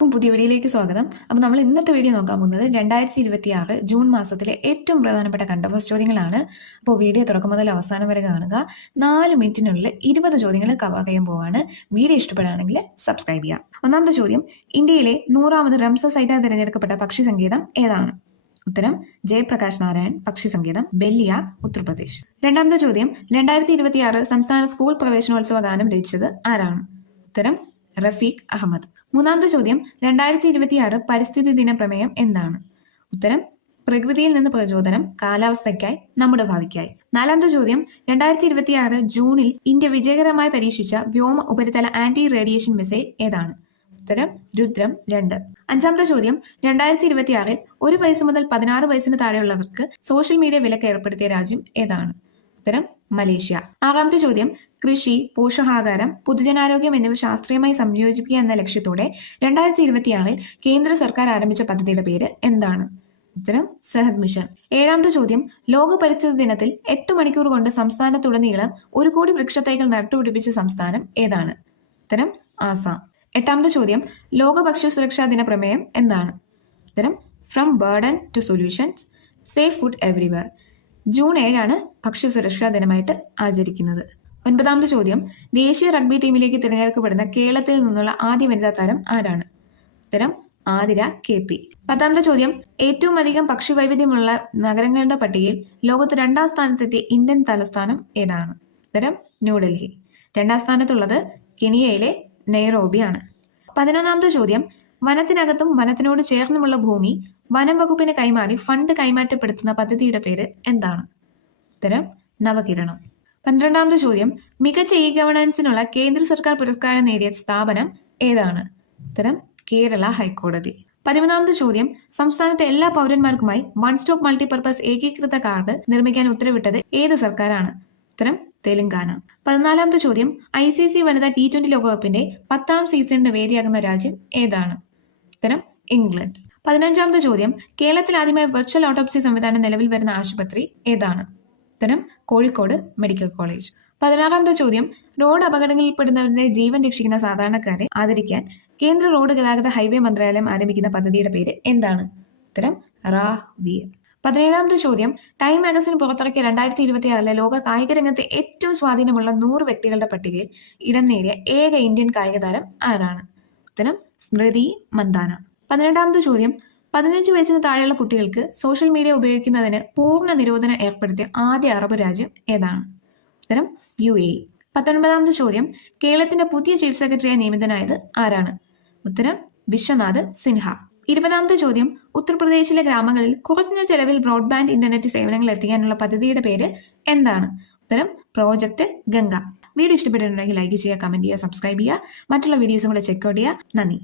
പുതിയ വീഡിയോയിലേക്ക് സ്വാഗതം. അപ്പോൾ നമ്മൾ ഇന്നത്തെ വീഡിയോ നോക്കാൻ പോകുന്നത് 2026 ജൂൺ മാസത്തിലെ ഏറ്റവും പ്രധാനപ്പെട്ട കറണ്ട് അഫയേഴ്സ് ചോദ്യങ്ങളാണ്. അപ്പോൾ വീഡിയോ തുടക്കം മുതൽ അവസാനം വരെ കാണുക. 4 മിനിറ്റിനുള്ളിൽ 20 ചോദ്യങ്ങൾ കവർ ചെയ്യാൻ പോവാണ്. വീഡിയോ ഇഷ്ടപ്പെടുകയാണെങ്കിൽ സബ്സ്ക്രൈബ് ചെയ്യാം. ഒന്നാമത്തെ ചോദ്യം, ഇന്ത്യയിലെ 100ാമത് റംസർ സൈറ്റായി തിരഞ്ഞെടുക്കപ്പെട്ട പക്ഷി സങ്കേതം ഏതാണ്? ഉത്തരം ജയപ്രകാശ് നാരായൺ പക്ഷി സങ്കേതം, ബല്ലിയ, ഉത്തർപ്രദേശ്. രണ്ടാമത്തെ ചോദ്യം, 2026 സംസ്ഥാന സ്കൂൾ പ്രവേശനോത്സവ ഗാനം രചിച്ചത് ആരാണ്? ഉത്തരം റഫീഖ് അഹമ്മദ്. മൂന്നാമത്തെ ചോദ്യം, 2026 പരിസ്ഥിതി ദിന പ്രമേയം എന്താണ്? ഉത്തരം പ്രകൃതിയിൽ നിന്ന് പ്രചോദനം, കാലാവസ്ഥയ്ക്കായി, നമ്മുടെ ഭാവിക്കായി. നാലാമത്തെ ചോദ്യം, 2026 ജൂണിൽ ഇന്ത്യ വിജയകരമായി പരീക്ഷിച്ച വ്യോമ ഉപരിതല ആന്റി റേഡിയേഷൻ മിസൈൽ ഏതാണ്? ഉത്തരം രുദ്രം 2. അഞ്ചാമത്തെ ചോദ്യം, 2026 1 വയസ്സ് മുതൽ 16 വയസ്സിന് താഴെയുള്ളവർക്ക് സോഷ്യൽ മീഡിയ വിലക്ക് ഏർപ്പെടുത്തിയ രാജ്യം ഏതാണ്? ഉത്തരം മലേഷ്യ. ആറാമത്തെ ചോദ്യം, കൃഷി, പോഷകാഹാരം, പൊതുജനാരോഗ്യം എന്നിവ ശാസ്ത്രീയമായി സംയോജിപ്പിക്കുക എന്ന ലക്ഷ്യത്തോടെ 2026 കേന്ദ്ര സർക്കാർ ആരംഭിച്ച പദ്ധതിയുടെ പേര് എന്താണ്? ഉത്തരം സെഹത് മിഷൻ. ഏഴാമത്തെ ചോദ്യം, ലോക പരിസ്ഥിതി ദിനത്തിൽ 8 മണിക്കൂർ കൊണ്ട് സംസ്ഥാനത്തുടനീളം 1 കോടി വൃക്ഷത്തൈകൾ നട്ടുപിടിപ്പിച്ച സംസ്ഥാനം ഏതാണ്? ഉത്തരം ആസാം. എട്ടാമത്തെ ചോദ്യം, ലോക ഭക്ഷ്യ സുരക്ഷാ ദിന പ്രമേയം എന്താണ്? ഉത്തരം from burden to solutions, safe food everywhere. June 7 ഭക്ഷ്യ സുരക്ഷാ ദിനമായിട്ട് ആചരിക്കുന്നത്. ഒൻപതാമത്തെ ചോദ്യം, ദേശീയ റഗ്ബി ടീമിലേക്ക് തിരഞ്ഞെടുക്കപ്പെടുന്ന കേരളത്തിൽ നിന്നുള്ള ആദ്യ വനിതാ താരം ആരാണ്? ഉത്തരം ആതിര KP. പത്താമത്തെ ചോദ്യം, ഏറ്റവും അധികം പക്ഷി വൈവിധ്യമുള്ള നഗരങ്ങളുടെ പട്ടികയിൽ ലോകത്ത് 2ാം സ്ഥാനത്തെത്തിയ ഇന്ത്യൻ തലസ്ഥാനം ഏതാണ്? ഉത്തരം ന്യൂഡൽഹി. 2ാം സ്ഥാനത്തുള്ളത് കെനിയയിലെ നെയ്റോബിയാണ്. 11ാമത്തെ ചോദ്യം, വനത്തിനകത്തും വനത്തിനോട് ചേർന്നുമുള്ള ഭൂമി വനം വകുപ്പിന് കൈമാറി ഫണ്ട് കൈമാറ്റപ്പെടുത്തുന്ന പദ്ധതിയുടെ പേര് എന്താണ്? ഉത്തരം നവകിരണം. 12ാമത്തെ ചോദ്യം, മികച്ച ഗവേണൻസിനുള്ള കേന്ദ്ര സർക്കാർ പുരസ്കാരം നേടിയ സ്ഥാപനം ഏതാണ്? ഉത്തരം കേരള ഹൈക്കോടതി. 13ാമത്തെ ചോദ്യം, സംസ്ഥാനത്തെ എല്ലാ പൗരന്മാർക്കുമായി 1 സ്റ്റോപ്പ് മൾട്ടിപർപ്പസ് ഏകീകൃത കാർഡ് നിർമ്മിക്കാൻ ഉത്തരവിട്ടത് ഏത് സർക്കാരാണ്? ഉത്തരം തെലങ്കാന. 14ാമത്തെ ചോദ്യം, ICC വനിതാ T20 ലോകകപ്പിന്റെ 10ാം സീസണിന് വേദിയാകുന്ന രാജ്യം ഏതാണ്? ഉത്തരം ഇംഗ്ലണ്ട്. 15ാമത്തെ ചോദ്യം, കേരളത്തിൽ ആദ്യമായി വെർച്വൽ ഓട്ടോപ്സി സംവിധാനം നിലവിൽ വരുന്ന ആശുപത്രി ഏതാണ്? ഉത്തരം കോഴിക്കോട് മെഡിക്കൽ കോളേജ്. 16ാമത്തെ ചോദ്യം, റോഡ് അപകടങ്ങളിൽപ്പെടുന്നവരുടെ ജീവൻ രക്ഷിക്കുന്ന സാധാരണക്കാരെ ആദരിക്കാൻ കേന്ദ്ര റോഡ് ഗതാഗത ഹൈവേ മന്ത്രാലയം ആരംഭിക്കുന്ന പദ്ധതിയുടെ പേര് എന്താണ്? ഉത്തരം റാഹ്വീർ. 17ാമത്തെ ചോദ്യം, ടൈം മാഗസിൻ പുറത്തിറക്കിയ 2026 ലോക കായിക രംഗത്തെ ഏറ്റവും സ്വാധീനമുള്ള 100 വ്യക്തികളുടെ പട്ടികയിൽ ഇടം നേടിയ ഏക ഇന്ത്യൻ കായിക താരം ആരാണ്? ഉത്തരം സ്മൃതി മന്ദാന. 18ാമത്തെ ചോദ്യം, 15 വയസ്സിന് താഴെയുള്ള കുട്ടികൾക്ക് സോഷ്യൽ മീഡിയ ഉപയോഗിക്കുന്നതിന് പൂർണ്ണ നിരോധനം ഏർപ്പെടുത്തിയ ആദ്യ അറബ് രാജ്യം ഏതാണ്? ഉത്തരം UAE. 19ാമത്തെ ചോദ്യം, കേരളത്തിന്റെ പുതിയ ചീഫ് സെക്രട്ടറിയായി നിയമിതനായത് ആരാണ്? ഉത്തരം വിശ്വനാഥ് സിൻഹ. 20ാമത്തെ ചോദ്യം, ഉത്തർപ്രദേശിലെ ഗ്രാമങ്ങളിൽ കുറഞ്ഞ ചെലവിൽ ബ്രോഡ്ബാൻഡ് ഇന്റർനെറ്റ് സേവനങ്ങൾ എത്തിക്കാനുള്ള പദ്ധതിയുടെ പേര് എന്താണ്? ഉത്തരം പ്രോജക്റ്റ് ഗംഗ. വീഡിയോ ഇഷ്ടപ്പെട്ടിട്ടുണ്ടെങ്കിൽ ലൈക്ക് ചെയ്യുക, കമന്റ് ചെയ്യുക, സബ്സ്ക്രൈബ് ചെയ്യുക. മറ്റുള്ള വീഡിയോസും കൂടെ ചെക്ക് ഔട്ട് ചെയ്യുക. നന്ദി.